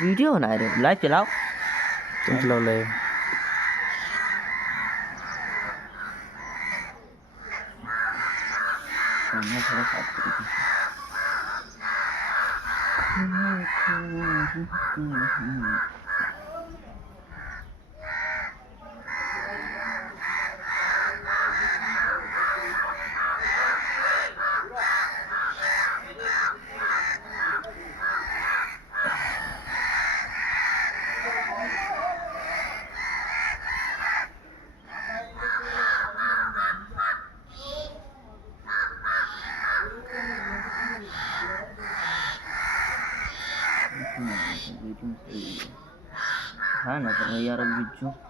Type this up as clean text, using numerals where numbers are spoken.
वीडियो बना रहे हो, लाइव चलाओ। तुम चलाओ लाइव। मैं थोड़ा साफ तरीके से हाँ ना, तो यार अब